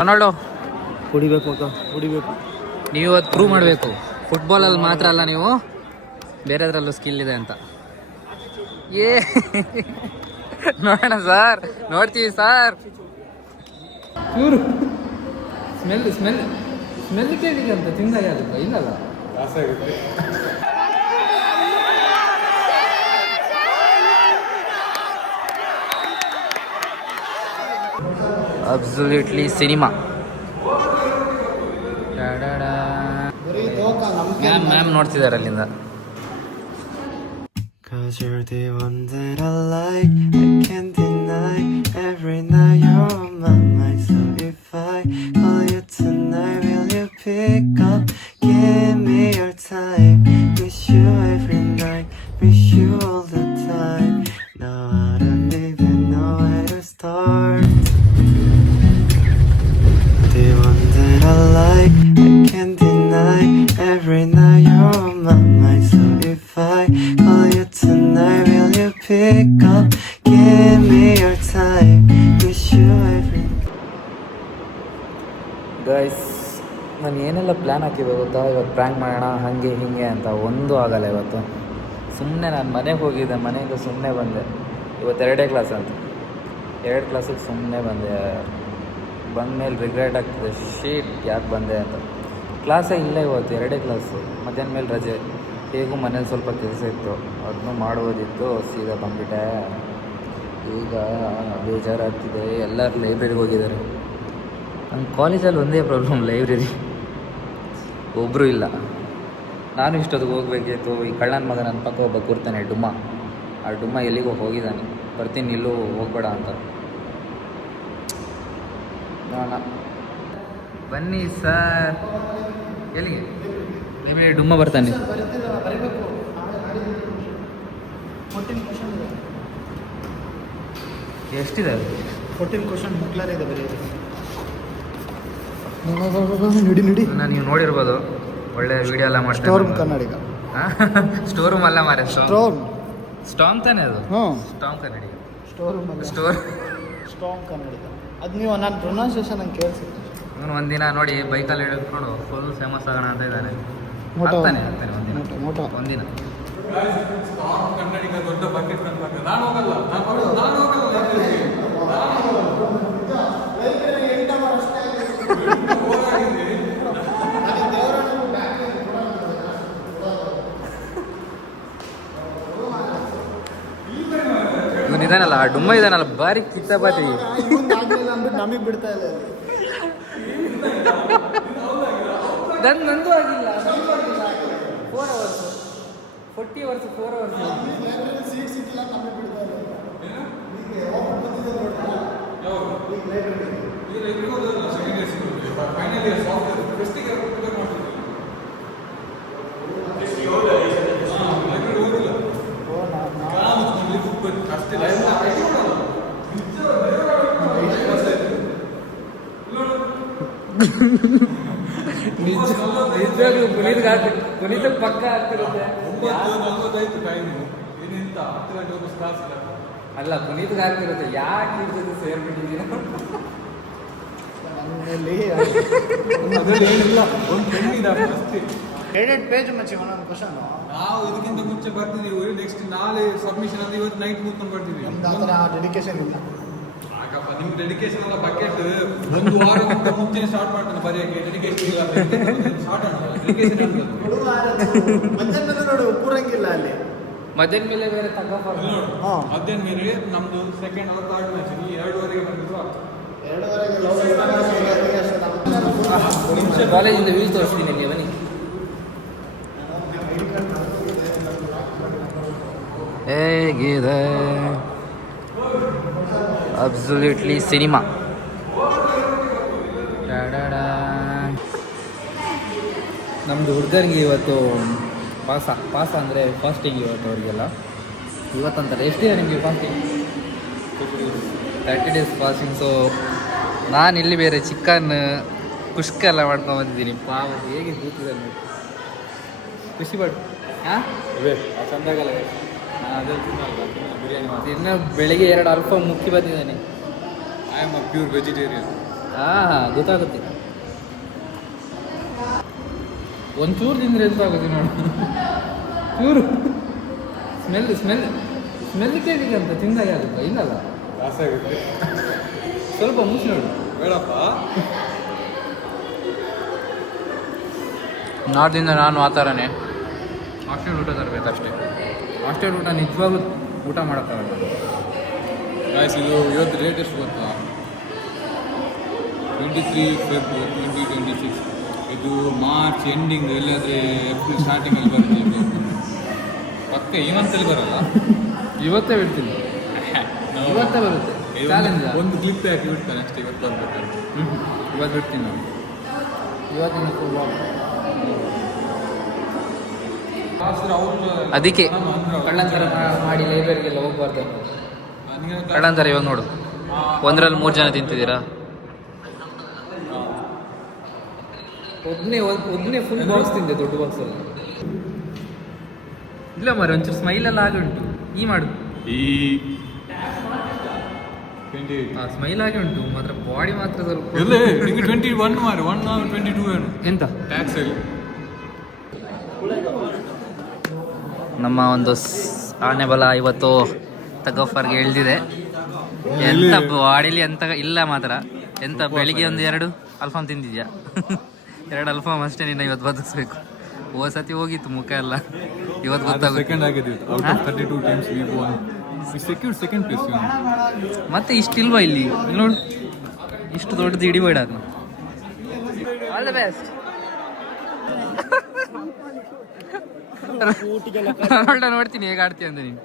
Ronaldo ಹೊಡಿಬೇಕು ಮಗ, ಹೊಡಿಬೇಕು. ನೀವು ಇವತ್ತು ಪ್ರೂವ್ ಮಾಡಬೇಕು, ಫುಟ್ಬಾಲಲ್ಲಿ ಮಾತ್ರ ಅಲ್ಲ, ನೀವು ಬೇರೆದ್ರಲ್ಲೂ ಸ್ಕಿಲ್ ಇದೆ ಅಂತ. ನೋಡೋಣ ಸರ್, ನೋಡ್ತೀವಿ ಸರ್. ಇವರು ಸ್ಮೆಲ್ ಸ್ಮೆಲ್ ಸ್ಮೆಲ್ ಕೇಳಿದೆ ಅಂತ ತಿಂದಾಗ ಆಗುತ್ತೆ, ಇಲ್ಲಲ್ಲ ಅಬ್ಸಲ್ಯೂಟ್ಲಿ ಸಿನಿಮಾ. ಮ್ಯಾಮ್ ನೋಡ್ತಿದ್ದಾರೆ ಅಲ್ಲಿಂದ. Cause you're the one that I like, I can't deny. Every night you're on my mind. So if I call you tonight, will you pick up? Give me your time. Miss you every night, miss you all the time. Now I don't even know where to start. The one that I like, I can't deny. Every night you're on my mind. So if I call you tonight, will you pick up? Give me your time, wish you every. Guys, ನಾನು ಏನೆಲ್ಲ plan ಹಾಕಿದ್ದೆ ಗೊತ್ತಾ, ಇವತ್ತು prank ಮಾಡೋಣ ಹಾಗೆ ಹೀಗೆ ಅಂತ. ಒಂದೂ ಆಗಲ್ಲ ಇವತ್ತು. ಸುಮ್ಮನೆ ನಾನು ಮನೆಗೆ ಹೋಗಿದ್ದೆ, ಮನೆಗೆ ಸುಮ್ಮನೆ ಬಂದೆ. ಇವತ್ತು 2 ಕ್ಲಾಸ್ ಅಂತ, 2 ಕ್ಲಾಸಿಗೆ ಸುಮ್ಮನೆ ಬಂದೆ. ಬಂದಮೇಲೆ ರಿಗ್ರೆಟ್ ಆಗ್ತಿದೆ, ಶೀಟ್ ಯಾಕೆ ಬಂದೆ ಅಂತ. ಕ್ಲಾಸೇ ಇಲ್ಲ ಇವತ್ತು, 2 ಕ್ಲಾಸು. ಮಧ್ಯಾಹ್ನ ಮೇಲೆ ರಜೆ. ಹೇಗೂ ಮನೇಲಿ ಸ್ವಲ್ಪ ಕೆಲಸ ಇತ್ತು, ಅದನ್ನು ಮಾಡುವುದಿತ್ತು, ಸೀದಾ ಬಂದ್ಬಿಟ್ಟೆ. ಈಗ ಬೇಜಾರಾಗ್ತಿದೆ. ಎಲ್ಲರೂ ಲೈಬ್ರರಿಗೆ ಹೋಗಿದ್ದಾರೆ. ನನ್ನ ಕಾಲೇಜಲ್ಲಿ ಒಂದೇ ಪ್ರಾಬ್ಲಮ್, ಲೈಬ್ರರಿ ಒಬ್ಬರು ಇಲ್ಲ. ನಾನು ಇಷ್ಟೊತ್ತಿಗೆ ಹೋಗ್ಬೇಕಿತ್ತು. ಈ ಕಳ್ಳನ ಮಗ ನನ್ನ ಪಕ್ಕ ಒಬ್ಬ ಕೂರ್ತಾನೆ, ಡುಮ್ಮ. ಆ ಡುಮ್ಮ ಎಲ್ಲಿಗೋ ಹೋಗಿದ್ದಾನೆ. ಬರ್ತೀನಿ, ಇಲ್ಲೂ ಹೋಗ್ಬೇಡ ಅಂತ. ಬನ್ನಿ ಸರ್. ಎಲ್ಲಿಗೆ? ಲೈಬ್ರರಿ ಡುಮ್ಮ ಬರ್ತಾನೆ. ಎಷ್ಟಿದೆ? 14 ಕ್ವಶನ್ ಮುಕ್ಲಾರ ಇದೆ ಬರೀ. ನೋಡಿ ನೀವು ನೋಡಿರ್ಬೋದು, ಒಳ್ಳೆ ವಿಡಿಯೋ ಎಲ್ಲ ಮಾಡ್ತಾರೆ. ಸ್ಟೋರ್ಮ್ ಕನ್ನಡಿಗ. ಸ್ಟೋರ್ ರೂಮ್ ಅಲ್ಲ ಮಾರೆ, ಸ್ಟಾಮ್ ತಾನೆ ಅದು. ಸ್ಟಾಮ್ ಕನ್ನಡಿಗ. ಸ್ಟೋರ್ಮ್ ಕನ್ನಡಿಗ. ಅದು ನೀವು ನಾನು ಪ್ರೊನೌನ್ಸಿಯೇಷನ್ ನಂಗೆ ಕೇಳಿಸಿದ್ದೆ. ಇವನು ಒಂದಿನ ನೋಡಿ ಬೈಕಲ್ಲಿ ಹಿಡಿದುಕೊಂಡು ಫುಲ್ ಫೇಮಸ್ ಆಗೋಣ ಅಂತ ಇದ್ದಾನೆ. ಆಗ್ತಾನೆ ಒಂದಿನ. ಕನ್ನಡಿಗ ದೊಡ್ಡ ಬಕೆಟ್ ನಾನು ಹೋಗಲ್ಲ. ಇವನು ಇದಾನಲ್ಲ, ಆ ಡುಮ್ಮ ಇದಾನಲ್ಲ, ಬಾರಿ ಕಿತ್ತಾಪಾತಿ. ನಮಗೆ ಬಿಡ್ತಾ ಇಲ್ಲ. ನಂದು ಆಗಿಲ್ಲ. 4 hours 40 hours 4 hours. ನಿಜವಾಗ್ಲೂ ಪುನೀತ ಪಕ್ಕ ಆಗ್ತಿರುತ್ತೆ. 9:45 ಟೈಮು. ಏನಿಂತ 10 ಗಂಟೆ ಕ್ಲಾಸ್ ಇಲ್ಲ. ಅಲ್ಲ, ಪುನೀತ್ಗೆ ಆಗ್ತಿರುತ್ತೆ. ಯಾಕೆ ಇದ್ರ ಜೊತೆ ಸೇರ್ಬಿಟ್ಟಿದ್ದೀರ? ಅದರಲ್ಲಿ ಏನಿಲ್ಲ, ಒಂದು ಪೆನ್ ಇದೆ ಅಷ್ಟೇ. 2 ಪೇಜ್ ಮಚ್ಚಿ ಒಂದೊಂದು ಕ್ವಶನ್. ನಾವು ಇದಕ್ಕಿಂತ ಮುಂಚೆ ಬರ್ತಿದ್ದೀವಿ. ನೆಕ್ಸ್ಟ್ ನಾಳೆ ಸಬ್ಮಿಷನ್ ಅಂದ್ರೆ ಇವತ್ತು ನೈಟ್ ಕೂತ್ಕೊಂಡು ಬರ್ತಿದ್ದೀವಿ. ಡೆಡಿಕೇಶನ್ ಇಲ್ಲ. ಆಗಪ್ಪ, ನಿಮ್ಗೆ ಡೆಡಿಕೇಶನ್ ಎಲ್ಲ ಬಕೆಟ್ 1 ವಾರಕ್ಕಿಂತ ಮುಂಚೆ ಸ್ಟಾರ್ಟ್ ಮಾಡ್ತಾನೆ ಬರೆಯೋಕ್ಕೆ. ಡೆಡಿಕೇಶನ್ ಇಲ್ಲ, ಸ್ಟಾರ್ಟ್ ಮಾಡೋದು ಡೆಡಿಕೇಶನ್ ಅಂತ. ಮಧ್ಯಾಹ್ನ ನೋಡಿ ಒಪ್ಪುರಂಗಿಲ್ಲ ಅಲ್ಲಿ. ಮಧ್ಯಾಹ್ನ ಮೇಲೆ ಬೇರೆ ತಗೋಬ. ಮಧ್ಯಾಹ್ನ ಮೇಲೆ ನಮ್ದು ಸೆಕೆಂಡ್ ಅವರ್ ಥರ್ಡ್ ಮ್ಯಾಚ್. ಈ 2:30ಗೆ ಬಂದಿದ್ರು. 2:30ಗೆ ಕಾಲೇಜಿಂದ ವೀಲ್ ತೋರಿಸ್ತೀನಿ ನಿಮಗೆ, ಬನ್ನಿ. ಹೇಗಿದೆ? Absolutely cinema. ನಮ್ಮದು ಹುಡುಗರಿಗೆ ಇವತ್ತು ಪಾಸ ಅಂದರೆ ಫಾಸ್ಟಿಂಗ್ ಇವತ್ತು ಅವ್ರಿಗೆಲ್ಲ. ಇವತ್ತಂತಾರೆ. ಎಷ್ಟಿದೆ ನಿಮಗೆ ಫಾಸ್ಟಿಂಗ್? 30 days fasting. ಸೊ ನಾನು ಇಲ್ಲಿ ಬೇರೆ ಚಿಕನ್ ಕುಷ್ಕ ಎಲ್ಲ ಮಾಡ್ಕೊಂಬಂದಿದ್ದೀನಿ. ಪಾವ ಹೇಗೆ ಕೂತಿದೆ ನೋಡಿ, ಖುಷಿ ಪಟ್ಟು. ಹಾಂ, ಚಂದಾಗಲ್ಲ. ಅದೇ ಬಿರಿಯಾನಿ. ಇನ್ನು ಬೆಳಿಗ್ಗೆ 2 ಅಲ್ಪ ಮುಕ್ಕಿ ಬಂದಿದ್ದಾನೆ. I am a pure vegetarian. ಗೊತ್ತಾಗುತ್ತೆ. ಒಂಚೂರು ತಿಂದರೆ ಎಂತ ಆಗುತ್ತೆ ನೋಡಿ, ಚೂರು ಸ್ಮೆಲ್ ಕೇಳಿದೆ ಅಂತ ತಿಂದಾಗ ಆಗುತ್ತೆ. ಇಲ್ಲಲ್ಲ ಜಾಸ್ತಿ ಆಗುತ್ತೆ. ಸ್ವಲ್ಪ ಮುಚ್ಚಿ ನೋಡು. ಬೇಡಪ್ಪ. ನಾಡ್ದಿಂದ ನಾನು ಆ ಥರನೇ ಹಾಸ್ಟೆಲ್ ಊಟ ತರಬೇಕಷ್ಟೇ. ಹಾಸ್ಟೆಲ್ ಊಟ ನಿಜವಾಗ್ಲೂ ಊಟ ಮಾಡೋಕ್ಕಾಗಲ್ಲ. ಗಾಯ್ಸ್, ಇದು ಇವತ್ತು ರೇಟ್ ಎಷ್ಟು ಗೊತ್ತಾ? 23 ಫೆಬ್ರವರಿ 2026. ಇದು ಮಾರ್ಚ್ ಎಂಡಿಂಗ್ ಇಲ್ಲಾಂದರೆ ಏಪ್ರಿಲ್ ಸ್ಟಾರ್ಟಿಂಗಲ್ಲಿ ಬರುತ್ತೆ. ಇದು ಪಕ್ಕ ಈ ಮಂತಲ್ಲಿ ಬರಲ್ಲ, ಇವತ್ತೇ ಬಿಡ್ತೀನಿ. ಇವತ್ತೇ ಬರುತ್ತೆ. ಒಂದು ಕ್ಲಿಪ್ ಹಾಕಿ ಬಿಡ್ತಾನೆ ಅಷ್ಟೇ. ಇವತ್ತು ಬರ್ಬೇಕಾದ್ರೆ ಇವತ್ತು ಬಿಡ್ತೀನಿ ನಾನು. ಇವತ್ತಿನ ಅದಕ್ಕೆ ಕಳ್ಳಂತರ ಮಾಡಿ ಲೈಬ್ರರಿಗೆಲ್ಲ ಹೋಗ್ಬಾರ್ದು. ಕಳ್ಳಂತರ ಇವಾಗ ನೋಡು, 1ರಲ್ಲಿ 3 ಜನ ತಿಂತಿದ್ದೀರಾ. ಒಬ್ಬನೇ ಫುಲ್ ಬಾಕ್ಸ್ ತಿಂದೆ, ದೊಡ್ಡ ಬಾಕ್ಸಲ್ಲಿ. ಇಲ್ಲ ಮಾರಿ, ಒಂಚೂರು ಸ್ಮೈಲೆಲ್ಲ ಆಗಿ ಉಂಟು. ಈ ಮಾಡು, ಈ 28 ಸ್ಮೈಲ್ ಆಗಿ ಉಂಟು, ಮಾತ್ರ ಬಾಡಿ ಮಾತ್ರ ಸ್ವಲ್ಪ. ಇಲ್ಲ, ನಿಮಗೆ 21 ಮಾರಿ, 1 22 ಏನು ಎಂತ ಟ್ಯಾಕ್ಸ್ ಅಲ್ಲಿ. ನಮ್ಮ ಒಂದು ಆನೆ ಬಲ ಇವತ್ತು ತಗೋಫರ್ಗೆ ಎಳ್ದಿದೆ. ಎಂತ ಬಾಡಿಲಿ ಎಂತ ಇಲ್ಲ ಮಾತ್ರ. ಎಂತ ಬೆಳಿಗ್ಗೆ ಒಂದು 2 ಅಲ್ಫಾಮ್ ತಿಂದಿದ್ಯಾ? 2 ಅಲ್ಫಾಮ್ ಅಷ್ಟೇ ನಿನ್ನ ಇವತ್ತು ಬದುಕಿಸ್ಬೇಕು. ಹೋದ ಸತಿ ಹೋಗಿತ್ತು ಮುಖ ಎಲ್ಲ, ಇವತ್ತು ಗೊತ್ತಾಗುತ್ತೆ. ಸೆಕೆಂಡ್ ಆಗಿದೆ. Out of 32 times we won. We secured second place. ಮತ್ತೆ ಇಷ್ಟಿಲ್ವಾ ಇಲ್ಲಿ ನೋಡು, ಇಷ್ಟು ದೊಡ್ಡದು ಹಿಡಿಬೇಡ ಅದನ್ನ. All the best. ರೊನಾಲ್ಡೋ ನೋಡ್ತೀನಿ ಹೇಗೆ ಆಡ್ತೀಯ ಅಂತ ನೀನು.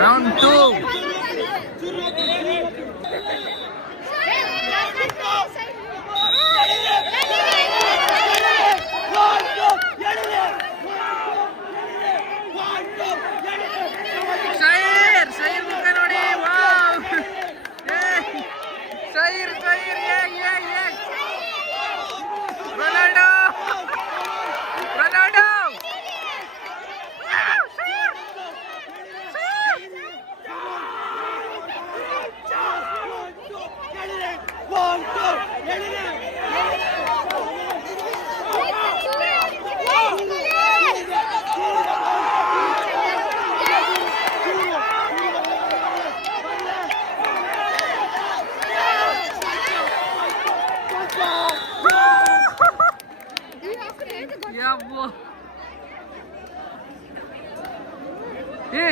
Round 2. Shahir ಮುಖ ನೋಡಿ. Wow, Shahir, Ronaldo.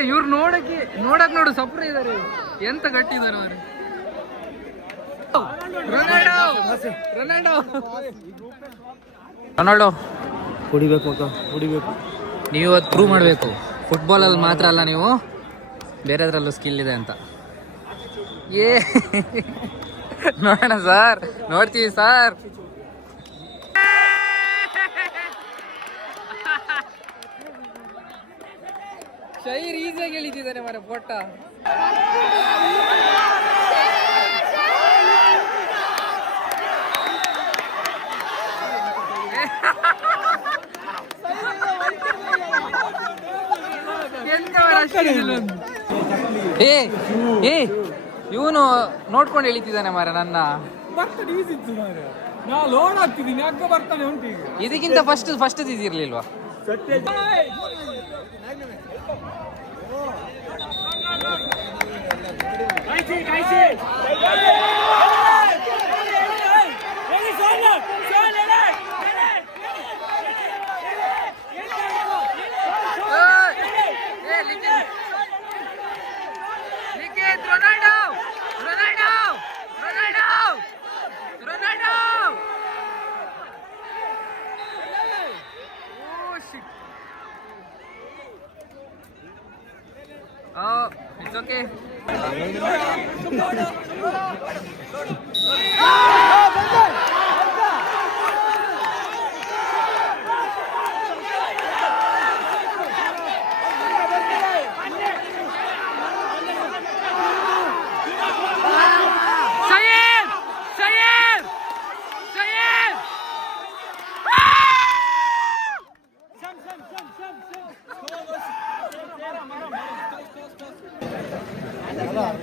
ಇವ್ರು ನೋಡಕ್ ನೋಡು ಸಪ್ರ ಇದಾರೆ, ಎಂತ ಗಟ್ಟಿದ್ದಾರೆ ಅವರು. ರೊನಾಲ್ಡೋ ಕುಡಿಬೇಕು ನೀವು ಇವತ್ತು ಪ್ರೂವ್ ಮಾಡಬೇಕು. ಫುಟ್ಬಾಲಲ್ಲಿ ಮಾತ್ರ ಅಲ್ಲ, ನೀವು ಬೇರೆದ್ರಲ್ಲೂ ಸ್ಕಿಲ್ ಇದೆ ಅಂತ. ನೋಡೋಣ ಸರ್, ನೋಡ್ತೀವಿ ಸರ್. ಶೈರ್ ಈಸಿಯಾಗಿ ಎಳಿತಿದ್ದಾನೆ ಮರ ಪೊಟ್ಟ. ಇವನು ನೋಡ್ಕೊಂಡು ಎಳಿತಿದ್ದಾನೆ ಮಾರ ನನ್ನ. ಇದಕ್ಕಿಂತ ಫಸ್ಟ್ ಇದಿರ್ಲಿಲ್ವಾ? Oh, it's okay.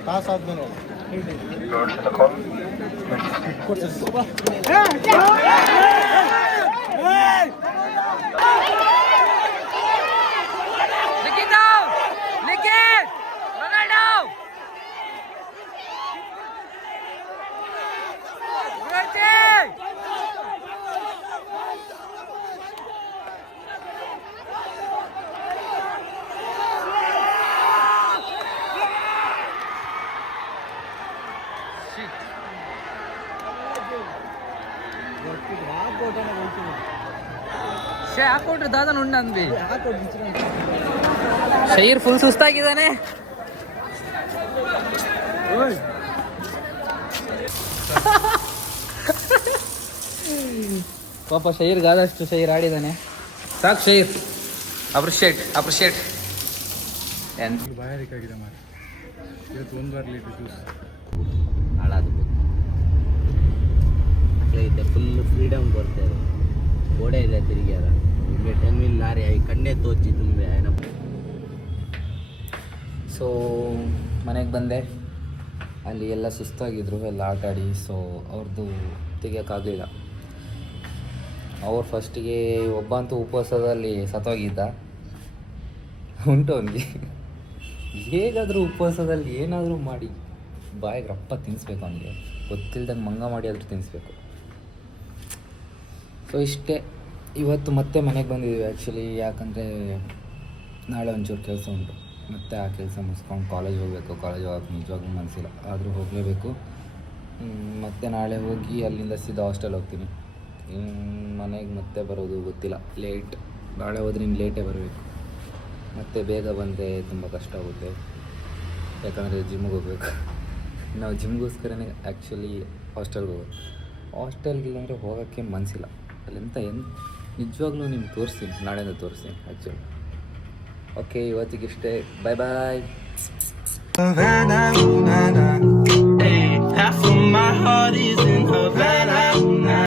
ಪಾಸ್ ಆದ್ಮೇಲೆ ಹಾಕೊಟ್ರೆ ದಾದನ್ ಉಂಡ ಅಂದ್ವಿ. Shire full ಸುಸ್ತಾಗಿದ್ದಾನೆ. ಪಾಪ ಶೈರ್ಗಾದಷ್ಟು ಶೈರ್ ಆಡಿದ್ದಾನೆ. ಸಾಕು ಶೈರ್. ಅಪ್ರಿಷಿಯೇಟ್ ಬಾಯಾರಿಕಾಗಿದೆ ಮಾರ. ಇವತ್ತು 1 ಲೀಟರ್ ಜ್ಯೂಸ್ ಹಾಳಾದ ಮಕ್ಕಳಿಗೆ ಫುಲ್ ಫ್ರೀಡಮ್ ಕೊಡ್ತಾರೆ. ಗೋಡೆ ಇದೆ ತಿರುಗ್ಯಾರ ನಿಮಗೆ ಟೈಮಿಲ್ ಲಾರಿ ಆಗಿ ಕಣ್ಣೇ ತೋಚಿ ತುಂಬೆ ಏನಪ್ಪ. ಸೊ ಮನೆಗೆ ಬಂದೆ. ಅಲ್ಲಿ ಎಲ್ಲ ಸುಸ್ತಾಗಿದ್ರು, ಎಲ್ಲ ಆಟ ಆಡಿ. ಸೊ ಅವ್ರದ್ದು ತೆಗಿಯೋಕ್ಕಾಗಲಿಲ್ಲ. ಅವ್ರು ಫಸ್ಟಿಗೆ ಒಬ್ಬ ಅಂತೂ ಉಪವಾಸದಲ್ಲಿ ಸತ್ತೋಗಿದ್ದ. ಉಂಟು ಅವನಿಗೆ ಹೇಗಾದರೂ ಉಪವಾಸದಲ್ಲಿ ಏನಾದರೂ ಮಾಡಿ ಬಾಯಿಗೆ ರಪ್ಪ ತಿನ್ನಿಸ್ಬೇಕು. ಅವನಿಗೆ ಗೊತ್ತಿಲ್ದಂಗೆ ಮಂಗ ಮಾಡಿ ಆದರೂ ತಿನ್ನಿಸ್ಬೇಕು. ಸೊ ಇಷ್ಟೇ. ಇವತ್ತು ಮತ್ತೆ ಮನೆಗೆ ಬಂದಿದ್ದೀವಿ ಆ್ಯಕ್ಚುಲಿ. ಯಾಕಂದರೆ ನಾಳೆ ಒಂಚೂರು ಕೆಲಸ ಉಂಟು. ಮತ್ತು ಆ ಕೆಲಸ ಮುಗಿಸ್ಕೊಂಡು ಕಾಲೇಜ್ ಹೋಗಬೇಕು. ಕಾಲೇಜ್ ಹೋಗಕ್ಕೆ ನಿಜವಾಗ್ಲೂ ಮನಸ್ಸಿಲ್ಲ, ಆದರೂ ಹೋಗಲೇಬೇಕು. ಮತ್ತು ನಾಳೆ ಹೋಗಿ ಅಲ್ಲಿಂದ ಸೀದಾ ಹಾಸ್ಟೆಲ್ ಹೋಗ್ತೀನಿ. ಮನೆಗೆ ಮತ್ತೆ ಬರೋದು ಗೊತ್ತಿಲ್ಲ, ಲೇಟ್. ನಾಳೆ ಹೋದ್ರೆ ಇನ್ನು ಲೇಟೇ ಬರಬೇಕು. ಮತ್ತು ಬೇಗ ಬಂದರೆ ತುಂಬ ಕಷ್ಟ ಆಗುತ್ತೆ. ಯಾಕಂದರೆ ಜಿಮ್ಗೆ ಹೋಗ್ಬೇಕು. ನಾವು ಜಿಮ್ಗೋಸ್ಕರನೇ ಆ್ಯಕ್ಚುಲಿ ಹಾಸ್ಟೆಲ್ಗೆ ಹೋಗೋದು. ಹಾಸ್ಟೆಲ್ಗಿಲ್ಲಾಂದರೆ ಹೋಗೋಕ್ಕೆ ಮನಸ್ಸಿಲ್ಲ. ಅಲ್ಲಿಂದ ನಿಜವಾಗ್ಲೂ ನಿಮ್ಗೆ ತೋರಿಸ್ತೀನಿ, ನಾಳೆಯಿಂದ ತೋರಿಸ್ತೀನಿ ಆ್ಯಕ್ಚುಲಿ. ಓಕೆ, ಇವತ್ತಿಗಿಷ್ಟೇ. ಬಾಯ್ ಬಾಯ್.